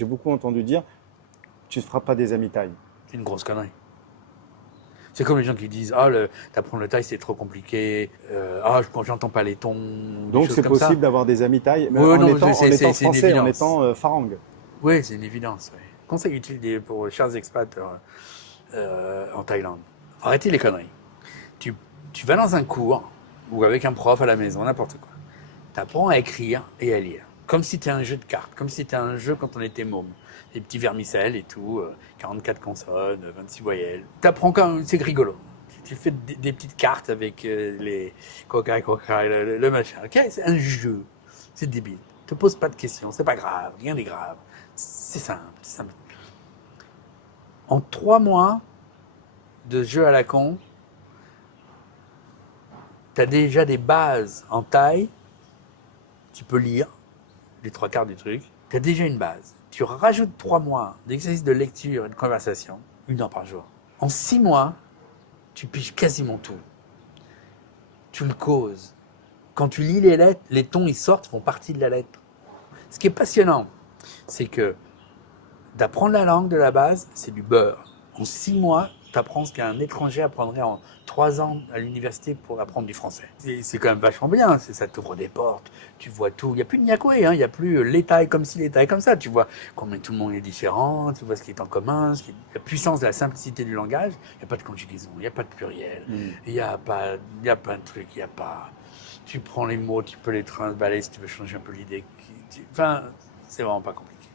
J'ai beaucoup entendu dire, tu ne te feras pas des amis thaï. C'est une grosse connerie. C'est comme les gens qui disent d'apprendre le thaï c'est trop compliqué. Quand j'entends pas les tons, des Donc choses c'est comme ça. possible d'avoir des amis thaï, mais Oui, non, en étant c'est une français, en évidence. étant farang. Oui, c'est une évidence. Ouais. Conseil utile pour les chers expats en Thaïlande. Arrêtez les conneries. Tu, tu vas dans un cours ou avec un prof à la maison, n'importe quoi. Tu apprends à écrire et à lire. Comme si c'était un jeu de cartes, comme si c'était un jeu quand on était môme. Des petits vermicelles et tout, 44 consonnes, 26 voyelles. T'apprends quand même, c'est rigolo. Tu fais des petites cartes avec les coca, le machin. Ok, c'est un jeu. C'est débile. Te pose pas de questions, c'est pas grave, rien n'est grave. C'est simple, c'est simple. En 3 mois de jeu à la con, t'as déjà des bases en taille. Tu peux lire les 3 quarts du truc. T'as déjà une base. Tu rajoutes 3 mois d'exercice de lecture et de conversation, 1 heure par jour. En 6 mois, tu piges quasiment tout. Tu le causes. Quand tu lis les lettres, les tons ils sortent, font partie de la lettre. Ce qui est passionnant, c'est que d'apprendre la langue de la base, c'est du beurre. En 6 mois, tu apprends ce qu'un étranger apprendrait en 3 ans à l'université pour apprendre du français. C'est quand même vachement bien, ça t'ouvre des portes, tu vois tout. Il n'y a plus de Nyakoué, il n'y a plus les tailles comme ci, les tailles comme ça. Tu vois combien tout le monde est différent, tu vois ce qui est en commun, la puissance de la simplicité du langage. Il n'y a pas de conjugaison, il n'y a pas de pluriel, il n'y a pas de truc, il n'y a pas. Tu prends les mots, tu peux les trimballer si tu veux changer un peu l'idée. Enfin, c'est vraiment pas compliqué.